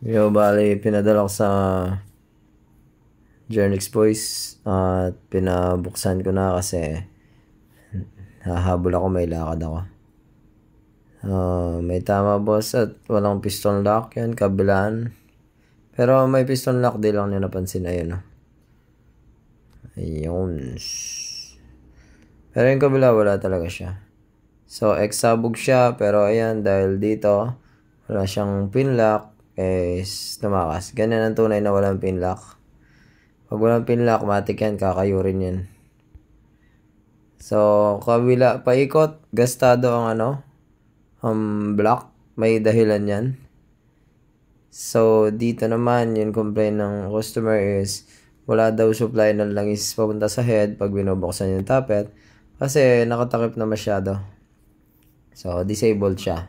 Bali, pinadala ko sa Jernix Boys at pinabuksan ko na kasi hahabol ako, may lakad ako. May tama boss at walang piston lock yan, kabilaan. Pero may piston lock, di lang nyo napansin, ayun. Ayun. Pero yung kabila, wala talaga siya. So, exabog siya, pero ayan, dahil dito, wala siyang pin lock, tumakas. Ganyan ang tunay na walang pin lock. Pag walang pin lock, matik yan, kakayurin yan. So, kabila, paikot, gastado ang block, may dahilan yan. So, dito naman, yung complaint ng customer is, wala daw supply ng langis papunta sa head pag binubuksan yung tappet, kasi nakatakip na masyado. So, disabled siya.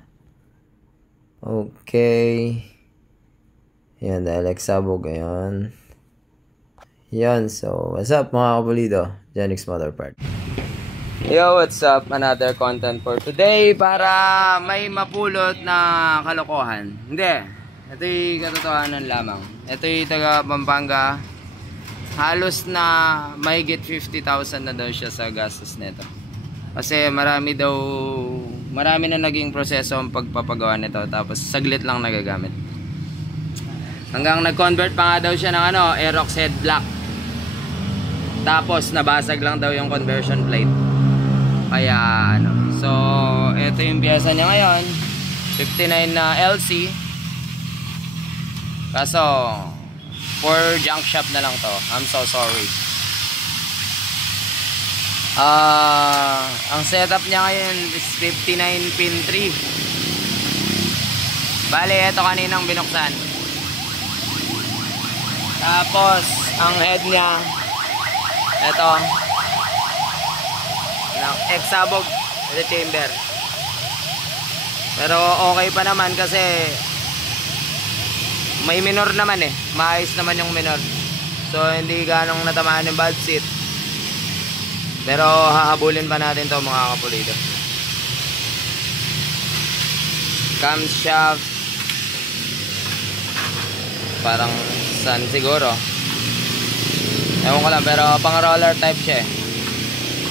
Okay. Yan, dahil exabog, ayan. Yan, so, what's up mga kapulido? Genix Motor Part. Yo, what's up? Another content for today para may mapulot na kalokohan. Hindi. Ito'y katotohanan lamang. Ito'y taga Pampanga. Halos na mahigit 50,000 na daw siya sa gastos nito. Kasi marami na naging proseso ang pagpapagawa nito. Tapos saglit lang nagagamit. Hanggang nag-convert pa nga daw siya ng Aerox head block. Tapos nabasag lang daw yung conversion plate. Kaya so ito yung piyesa niya ngayon, 59 na LC. Kaso for junk shop na lang to. I'm so sorry. Ang setup niya ngayon is 59 pin 3. Bale, ito kaninang binuksan. Tapos ang head niya ito ng exabog rechamber. Pero okay pa naman kasi may minor naman maayos naman yung minor. So hindi ganong natamaan yung valve seat. Pero hahabulin pa natin to mga kapulido. Camshaft parang sun siguro, ewan ko lang, pero pang roller type siya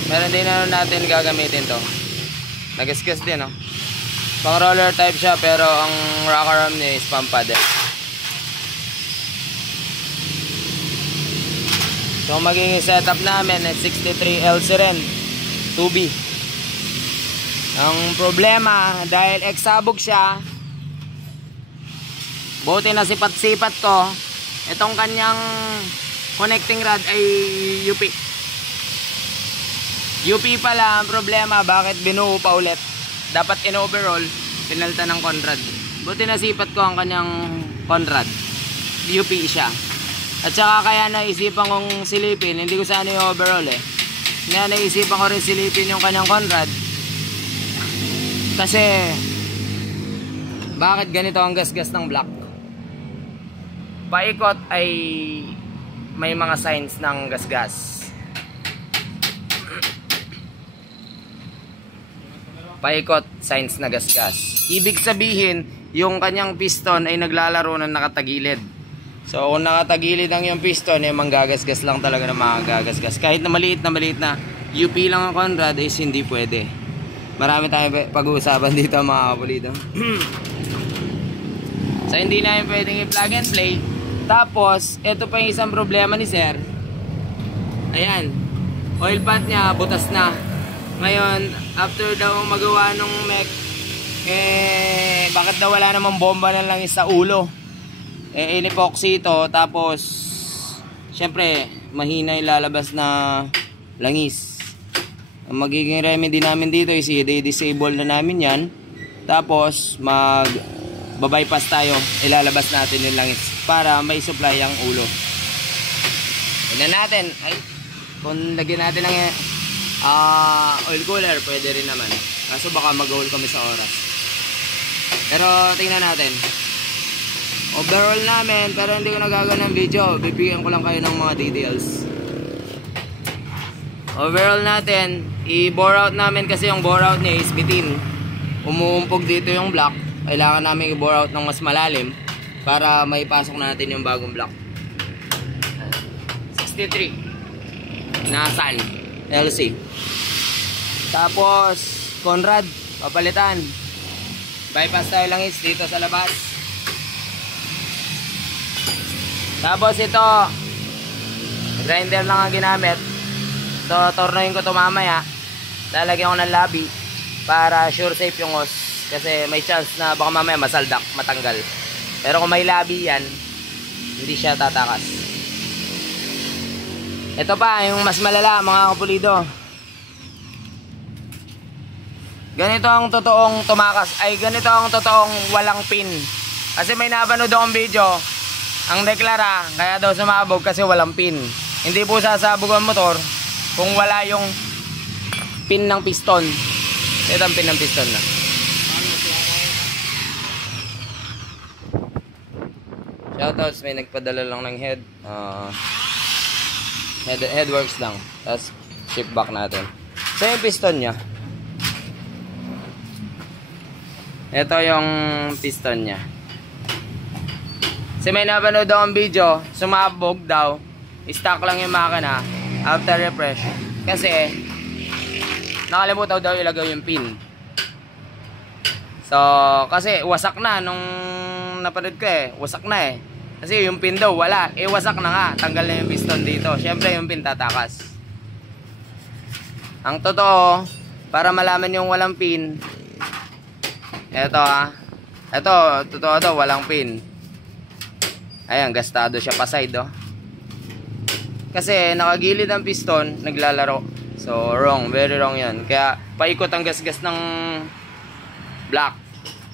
Pero hindi na natin gagamitin to. Nagasgas din pang roller type siya, pero ang rocker arm niya is pampad So magiging setup namin ay 63 LC rin 2B. Ang problema, dahil exabog siya, buti na sipat-sipat ko, itong kanyang connecting rod ay UP. UP pala ang problema, bakit binuo pa ulit? Dapat in overall, pinalta ng Conrad. Buti nasipat ko ang kanyang Conrad. UP siya. At saka kaya naisipan kong silipin, hindi ko sana yung overall Kaya naisipan ko rin silipin yung kanyang Conrad. Kasi, bakit ganito ang gasgas ng block? Paikot ay may mga signs ng gasgas. Paikot, signs na gasgas. Ibig sabihin, yung kanyang piston ay naglalaro ng nakatagilid. So kung nakatagilid ang yung piston, manggagasgas lang talaga na magagasgas. Kahit na maliit na UP lang ang Conrad is hindi pwede. Marami tayong pag-uusapan dito mga kapulido. So hindi na yung pwedeng i-plug and play. Tapos, ito pa yung isang problema ni sir. Ayan, oil pan niya butas na. Ngayon, after daw magawa nung mech, bakit daw wala namang bomba na langis sa ulo? In-epoxy ito, tapos syempre, mahina yung lalabas na langis. Ang magiging remedy namin dito is i-disable na namin yan. Tapos, bypass tayo, ilalabas natin yung langis para may supply ang ulo. Tignan natin, kung lagyan natin ng oil cooler, pwede rin naman. Kaso baka mag-hold kami sa oras. Pero tingnan natin. Overall namin, pero hindi ko nagagawa ng video. Bibigyan ko lang kayo ng mga details. Overall natin, i-bore out namin kasi yung bore out niya is bitin. Umuumpog dito yung block. Kailangan namin i-bore out ng mas malalim para maipasok natin yung bagong block. 63 na San LC. Tapos Conrad papalitan. Bypass tayo lang dito sa labas. Tapos ito grinder lang ang ginamit. So tornoyin ko ito mamaya. Lalagyan ko ng labi para sure safe yung hose. Kasi may chance na baka mamaya masaldak, matanggal. Pero kung may labi yan, hindi siya tatakas. Ito pa, yung mas malala mga kapulido. Ganito ang totoong tumakas. Ay, ganito ang totoong walang pin. Kasi may napanood akong video. Ang deklara, kaya daw sumabog kasi walang pin. Hindi po sasabog ang motor kung wala yung pin ng piston. Ito ang pin ng piston na. Shoutouts, may nagpadala lang ng headworks lang. Tapos ship back natin. So yung piston nya. Ito yung piston nya. Kasi may napanood akong video, sumabog daw. Stock lang yung makina after refresh. Kasi nakalimutan daw ilagay yung pin. So kasi wasak na nung napanood ko wasak na Kasi yung pin daw wala, wasak na nga, tanggal na yung piston dito. Syempre yung pin tatakas. Ang totoo, para malaman yung walang pin, eto eto, totoo to, walang pin. Ayan, gastado siya pa side Kasi nakagilid ang piston, naglalaro. So wrong, very wrong yan. Kaya paikot ang gasgas ng block.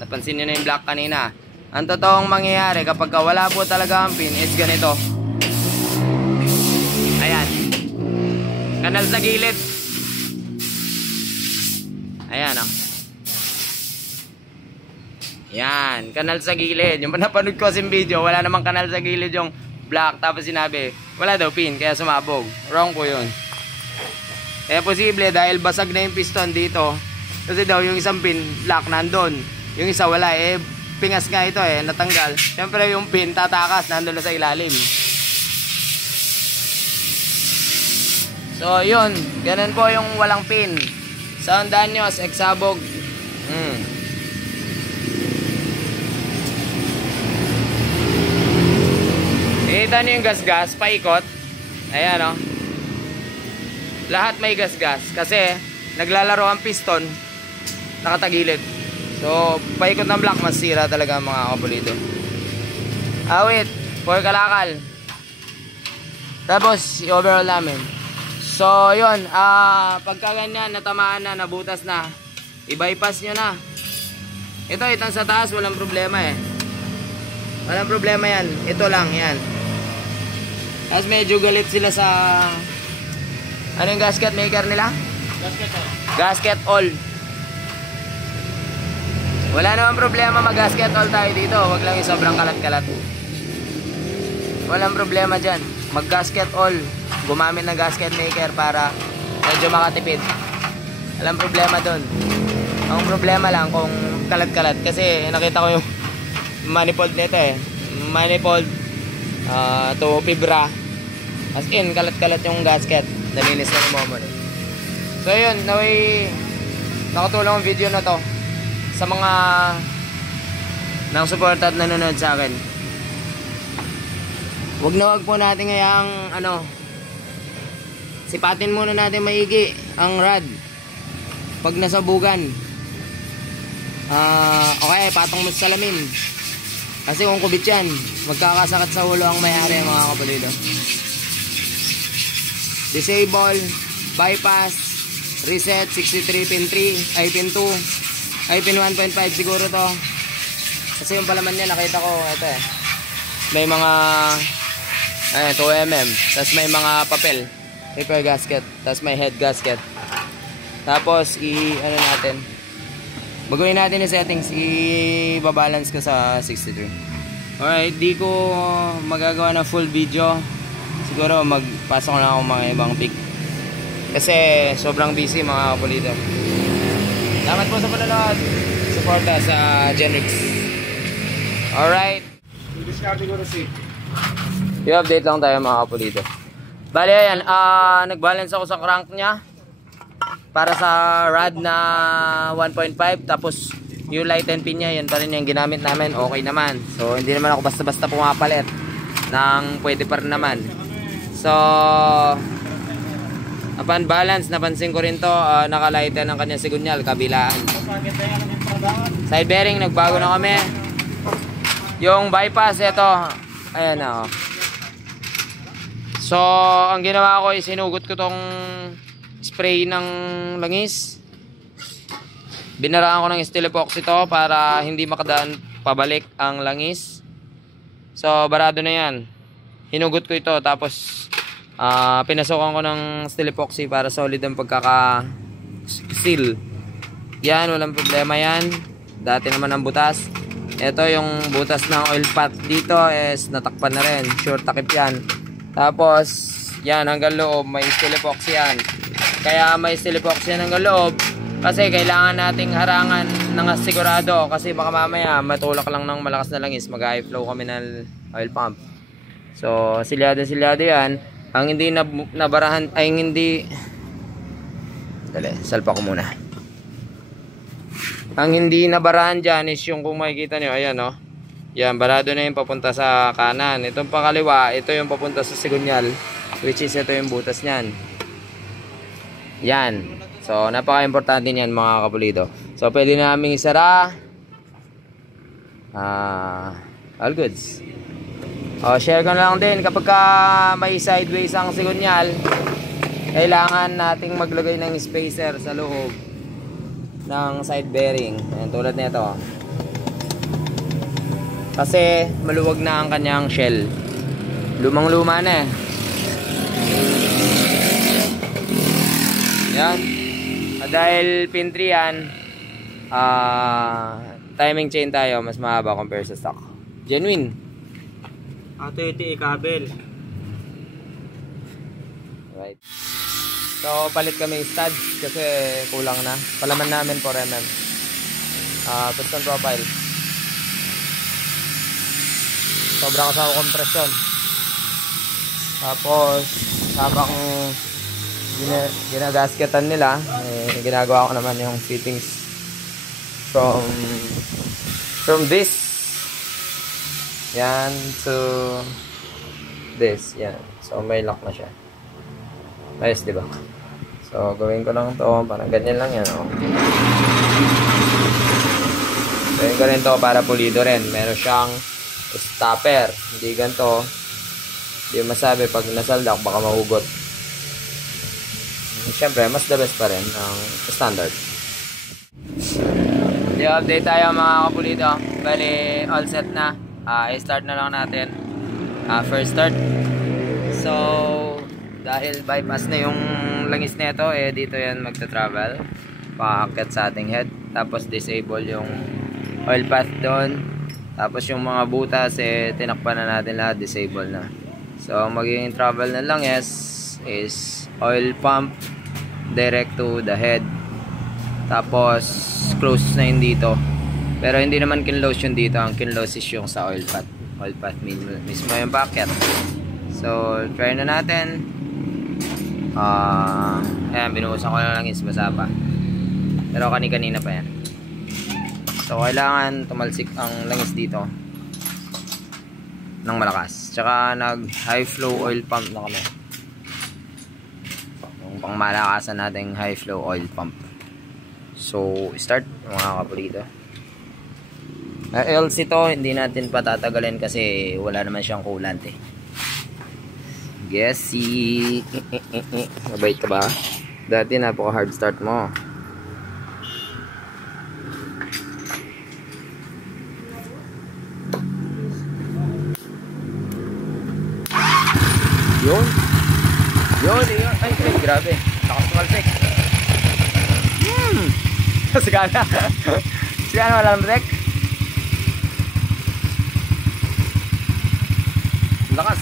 Napansin nyo na yung block kanina. Ang totoong mangyayari kapag wala po talaga ang pin is ganito. Ayan. Kanal sa gilid. Ayan Yan, kanal sa gilid. Yung napanood ko kasing video, wala namang kanal sa gilid yung block. Tapos sinabi, wala daw pin, kaya sumabog. Wrong po yun. Kaya posible dahil basag na yung piston dito. Kasi daw yung isang pin, block nandun. Yung isa wala, pingas nga ito natanggal. Siyempre yung pin tatakas, nandun na sa ilalim. So yun, ganun po yung walang pin. Soundaan nyo, eksabog. Kita nyo yung gasgas, paikot. Ayan lahat may gasgas kasi naglalaro ang piston nakatagilid. So paikot ng block, masira talaga mga kapulido. Awit, for kalakal. Tapos i-overall namin. So yun, pagka ganyan natamaan na, nabutas na, i-bypass nyo na. Itong sa taas walang problema walang problema yan. Ito lang yan. Tapos medyo galit sila sa ano yung gasket maker nila? Gasket all. Wala namang problema mag-gasket all tayo dito. Wag lang yung sobrang kalat-kalat. Walang problema dyan. Mag-gasket all. Gumamit ng gasket maker para medyo makatipid. Walang problema dun. Ang problema lang kung kalat-kalat. Kasi nakita ko yung manifold nito manifold to fibra. As in, kalat-kalat yung gasket. Nalinis na yung moment. So yun, naway nakatulong ang video na to sa mga nang support at nanonood sa akin. Wag po natin ngayang sipatin muna natin maigi ang rod pag nasabugan. Okay, patong mo sa salamin. Kasi kung kubit yan, magkakasakit sa ulo ang may-ari mga kapulido. Disable, bypass, reset, 63 pin 3, ay pin 2, ay pin 1.5 siguro to. Kasi yung palaman niya nakita ko, ito may mga 2mm, tapos may mga papel, paper gasket, tapos may head gasket. Tapos natin, baguhin natin yung settings, i-balance ko sa 63. Alright, di ko magagawa ng full video. Siguro magpasok lang ako mga ibang pick. Kasi sobrang busy mga kapulido. Salamat po sa panonood. Suporta sa Genrix. Alright. I-update lang tayo mga kapulido. Bali ayan, nag-balance ako sa crank niya para sa rod na 1.5, tapos yung light and pin niya, yun pa rin yung ginamit namin, okay naman. So hindi naman ako basta-basta pumapalit nang pwede pa rin naman. So upon balance, napansin ko rin to, nakalighten ang kanyang sigunyal, kabilaan. Side bearing, nagbago na kami. Yung bypass, ito, ayan na, oh. So, ang ginawa ko is sinugot ko tong spray ng langis. Binaraan ko ng steel epoxy to para hindi makadaan pabalik ang langis. So, barado na yan. Hinugot ko ito, tapos pinasokan ko ng steel epoxy para solid ang pagkaka-seal. Yan, walang problema yan. Dati naman ang butas. Ito yung butas ng oil pot dito is natakpan na rin. Sure takip yan. Tapos, yan, hanggang loob, may steel epoxy yan. Kaya may steel epoxy yan hanggang loob. Kasi kailangan nating harangan ng sigurado. Kasi baka mamaya, matulak lang ng malakas na langis. Mag-high flow kami ng oil pump. So, silyado yan. Ang hindi nabarahan, ay hindi... Dali, salpa ko muna. Ang hindi nabarahan dyan is yung kung makikita nyo, ayan o. Yan, barado na yung papunta sa kanan. Itong pakaliwa, ito yung papunta sa sigunyal, which is ito yung butas nyan. Yan. So, napaka-importante niyan mga kapulido. So, pwede namin isara. All goods. O, share ko na lang din. Kapag may sideways ang sigunyal, kailangan nating maglagay ng spacer sa loob ng side bearing. Ayan, tulad nito. Kasi maluwag na ang kanyang shell. Lumang-luma na eh. Yan. Dahil pin 3 yan, timing chain tayo, mas mahaba compare sa stock. Genuine. Ito yung kabel. Right. So palit kami studs kasi kulang na. Palaman namin 4mm. Piston profile. Sobrang sa compression. Tapos habang ginagasketan nila, ginagawa ko naman yung fittings from this yan to this, yan. So may lock na siya. Ayos, diba? So gawin ko lang to, parang ganyan lang yan, oh. Gawin ko rin to para pulido rin. Meron siyang stopper, hindi ganito. Hindi masabi pag nasaldak baka mahugot. Siyempre mas the best pa rin ang standard. I-update tayo mga kapulido. Bali all set na. I-start na lang natin. First start. So dahil bypass na yung langis nito, dito yan magta-travel paakyat sa ating head. Tapos disable yung oil path doon. Tapos yung mga butas, tinakpan na natin lahat, disable na. So magiging travel na lang is oil pump direct to the head. Tapos close na yun dito. Pero hindi naman kinlose yun dito. Ang kinlose is yung sa oil path. Oil path mismo yung packet. So try na natin. Ayan, binuhusan ko na lang is basa pa. Pero kanina pa yan. So kailangan tumalsik ang langis dito ng malakas. Tsaka nag high flow oil pump na kami. Yung pang malakasan nating high flow oil pump. So start mga kapulido. LC to, hindi natin patatagalin kasi wala naman siyang coolant eh. Guessy. Mabait ka ba? Dati napaka hard start mo. Yun. Ay, grabe. Lakas tumalsik. Sigana. Sigana walang break. Lakas.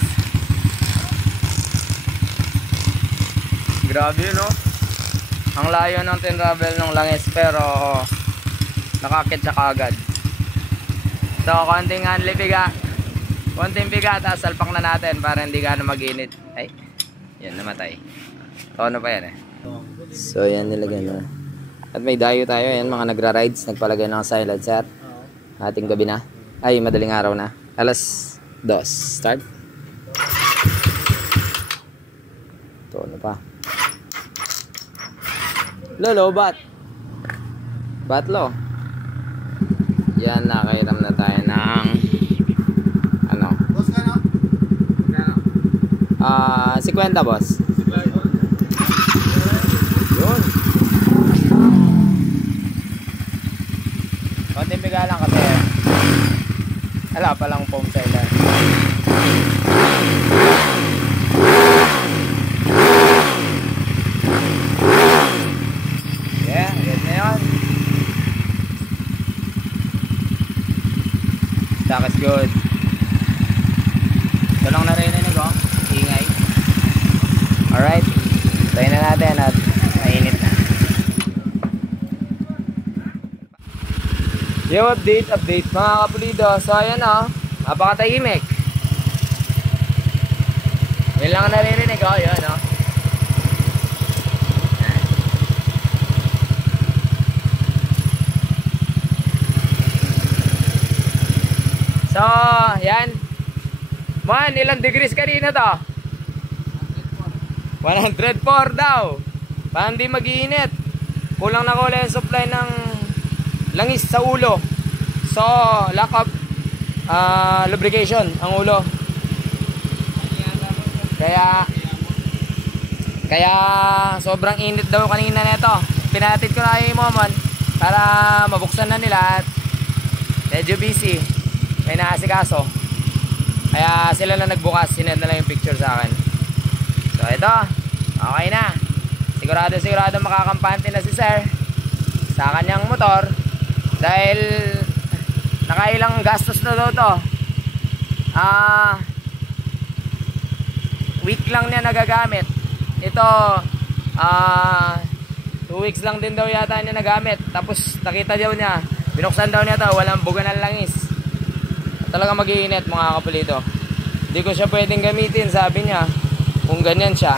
Grabe, no? Ang layo ng tinravel ng langis pero nakakit siya kaagad. So, konting handle piga. konting bigat, salpak na natin para hindi gano'ng mag-init. Ay, yan, namatay. Tono pa yan eh. So yan nilagay na. At may dayo tayo, yan mga nagra-rides, nagpalagay ng silencer. Ating gabi na. Ay, madaling araw na. Alas 2. Start. Tono pa. Lolo, bat. Batlo. Yan, nakairam na tayo ng ano? Boss ka no? 50 boss. Yun. Konting biga lang kasi wala palang foam seller. Yeah, get na yun. Stock is good. Ito lang narinig oh. Ingay. Alright. Tayo na natin at mainit na. Yo, update mga kapulido. So ayan oh, napakatahimik. Yun lang naririnig oh, yun oh. So, yan. Man, ilang degrees kanina to? 104 daw. Parang di mag-iinit. Kulang na kulang yung supply ng langis sa ulo. So, lack of lubrication ang ulo. Kaya sobrang init daw kanina nito. Pinatid ko na yung momon para mabuksan na nila at medyo busy. May naasikaso. Kaya sila na nagbukas. Sinend na lang yung picture sa akin. So, ito. Okay na. Sigurado makakampante na si sir sa kanyang motor. Dahil nakailang gastos na daw to. Week lang niya nagagamit. Ito 2 weeks lang din daw yata niya nagamit. Tapos nakita daw niya, binuksan daw niya to, walang buga ng langis. Talaga mag-iinit mga kapulito. Hindi ko siya pwedeng gamitin, sabi niya, kung ganyan siya.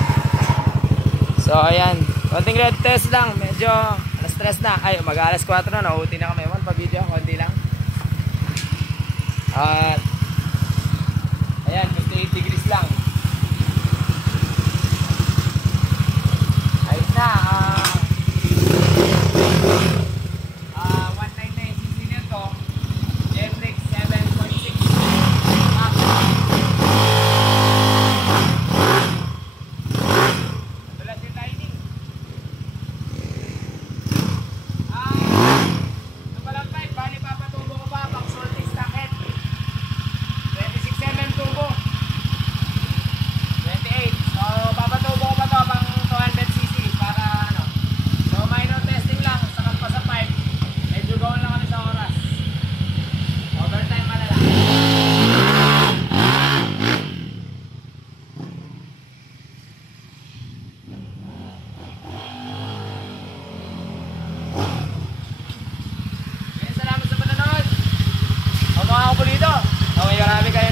So ayan, konting red test lang. Medyo na-stress na. Ay, mag-alas 4 na, nauuti na kami. Pa-video, konti lang. At ayan, 58 degrees lang. Ayos na. 199cc nito. Gentrix 7.6. Nadulas yung lining. Ito palang pipe. Bali papatubo ko pa pang salty stacket. 26.7 turbo. 28. So papatubo ko pa to pang 200cc para ano. So minor testing lang. Sakat pa sa pipe. Medyo gawin lang kami sa oras. Overtime pa na lang. Salamat sa panonood. Mga kapulito. Okay, marami kayo